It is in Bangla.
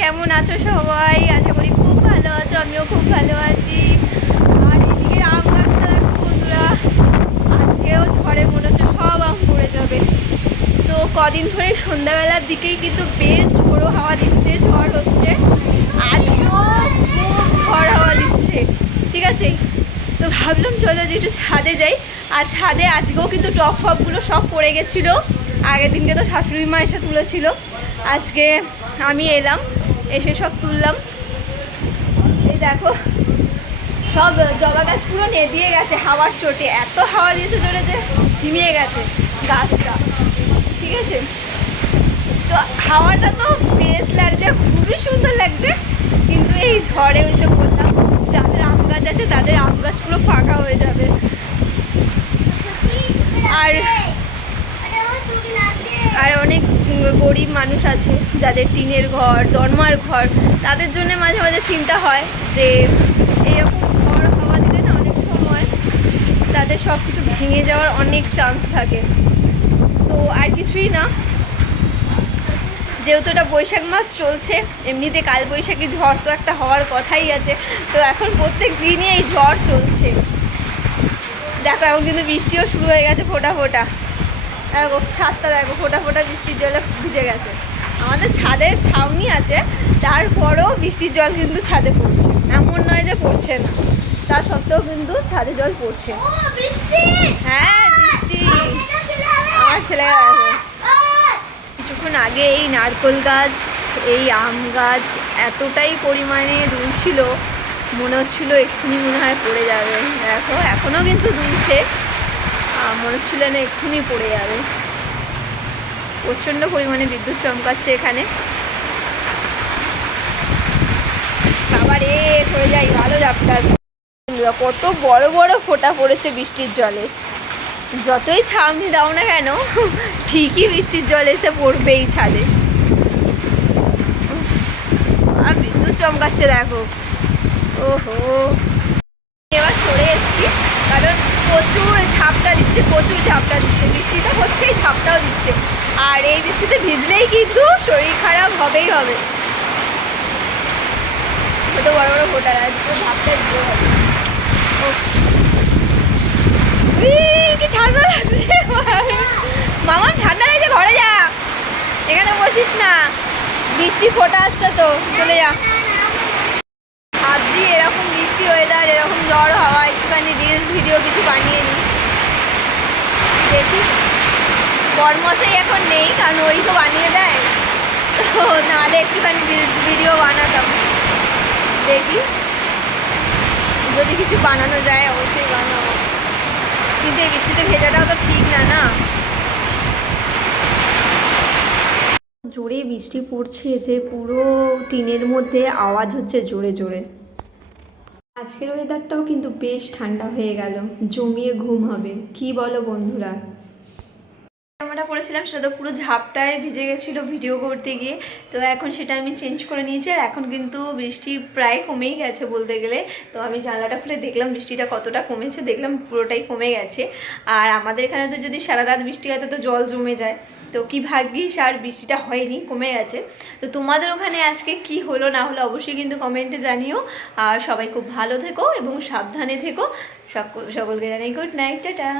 কেমন আছো সবাই? আশা করি খুব ভালো আছো, আমিও খুব ভালো আছি। আর এদিকে আম গাছটা বন্ধুরা, আজকেও ঝড়ে মনে হচ্ছে সব আম পড়ে যাবে। তো কদিন ধরে সন্ধ্যাবেলার দিকেই কিন্তু বেশ ঝোড়ো হাওয়া দিচ্ছে, ঝড় হচ্ছে। আজকেও খুব ঝড় হাওয়া দিচ্ছে, ঠিক আছে? তো ভাবলাম চলো যে একটু ছাদে যাই। আর ছাদে আজকেও কিন্তু টপ ফপগুলো সব পড়ে গেছিল। আগের দিনকে তো শাশুড়ি মা এসে তুলেছিল। আজকে আমি এলাম। এসে সব তুললাম। এই দেখো, সব জবা গাছ পুরো নেদিয়ে গেছে হাওয়ার চোটে। এত হাওয়া দিয়েছে জোরে যে ঝিমিয়ে গেছে গাছটা, ঠিক আছে? তো হাওয়াটা তো বেশ লাগছে, খুবই সুন্দর লাগছে, কিন্তু এই ঝড়ে ওই যে বললাম, যাদের আম গাছ আছে তাদের আম গাছ পুরো ফাঁকা হয়ে যাবে। আর অনেক উম, গরিব মানুষ আছে, যাদের টিনের ঘর, দরমার ঘর, তাদের জন্য মাঝে মাঝে চিন্তা হয় যে এরকম ঝড় হাওয়া দিলে না অনেক সময় তাদের সব কিছু ভেঙে যাওয়ার অনেক চান্স থাকে। তো আর কিছুই না। যেহেতু এটা বৈশাখ মাস চলছে, এমনিতে কাল বৈশাখী ঝড় তো একটা হওয়ার কথাই আছে। তো এখন প্রত্যেক দিনই এই ঝড় চলছে। দেখো, এখন কিন্তু বৃষ্টিও শুরু হয়ে গেছে ফোটা ফোটা। দেখো ছাদটা দেখো ফোটা ফোটা বৃষ্টির জলে ভিজে গেছে। আমাদের ছাদের ছাউনি আছে তারপরেও বৃষ্টির জল কিন্তু ছাদে পড়ছে। এমন নয় যে পড়ছে না তা সত্ত্বেও কিন্তু ছাদে জল পড়ছে। হ্যাঁ বৃষ্টি। আমার ছেলে কিছুক্ষণ আগে এই নারকোল গাছ এই আম গাছ এতটাই পরিমাণে দুলছিল মনে হচ্ছিল এক্ষুনি মনে হয় পড়ে যাবে। দেখো এখনও কিন্তু দুলছে। মনে হচ্ছিল না এক্ষুনি পড়ে যাবে। প্রচণ্ড পরিমাণে বিদ্যুৎ চমকাচ্ছে এখানে। আবার এ, সরে যাই, ভালো ডাক্তার কত বড় বড় ফোঁটা পড়েছে বৃষ্টির জলে। যতই ছাউনি দাও না কেন, ঠিকই বৃষ্টির জল এসে পড়বেই ছাদে। আর বিদ্যুৎ চমকাচ্ছে দেখো। ওহো এবার সরে এসছি কারণ প্রচুর দিচ্ছে প্রচুর ঝাপটা দিচ্ছে, বৃষ্টিটা হচ্ছেই ঝাপটাও দিচ্ছে। আর এই বৃষ্টিতে ভিজলেই কিন্তু শরীর খারাপ হবেই হবে। ছোটো বড় বড় ফোটার আজকে ঝাপটা দিতে হবে। ঠান্ডা লাগছে। মামা, ঠান্ডা লাগছে, ঘরে যা। এখানে বসিস না। বৃষ্টি ফোটা আসছে তো, চলে যা। ভাবছি এরকম বৃষ্টি ওয়েদার এরকম ঝড়, হাওয়া, একটুখানি রিলস ভিডিও কিছু বানিয়ে নিই। দেখি। বরমশাই এখন নেই, কারণ ওই তো বানিয়ে দেয়। তো নাহলে একটুখানি ভিডিও বানাতাম। দেখি। যদি কিছু বানানো যায়, অবশ্যই বানাবো। এই বৃষ্টিতে ভেজাটাও তো ঠিক না না? জোরে বৃষ্টি পড়ছে যে পুরো টিনের মধ্যে আওয়াজ হচ্ছে জোরে জোরে। আজকের ওয়েদারটাও কিন্তু বেশ ঠান্ডা হয়ে গেল। জমিয়ে ঘুম হবে। কি বলো বন্ধুরা? জামাটা পরেছিলাম সেটা তো পুরো ঝাপটায় ভিজে গেছিল ভিডিও করতে গিয়ে। তো এখন সেটা আমি চেঞ্জ করে নিয়েছি আর এখন কিন্তু বৃষ্টি প্রায় কমেই গেছে বলতে গেলে। তো আমি জানলাটা খুলে দেখলাম বৃষ্টিটা কতটা কমেছে, দেখলাম পুরোটাই কমে গেছে। আর আমাদের এখানে তো যদি সারা রাত বৃষ্টি হয় তো জল জমে যায়। তো কি ভাগ্যিস আর বৃষ্টিটা হয়নি, কমে গেছে। তো তোমাদের ওখানে আজকে কি হলো না হলো অবশ্যই কিন্তু কমেন্টে জানিও। আর সবাই খুব ভালো থেকো এবং সাবধানে থেকো। সকল সকলকে জানাই গুড নাইট টাটা।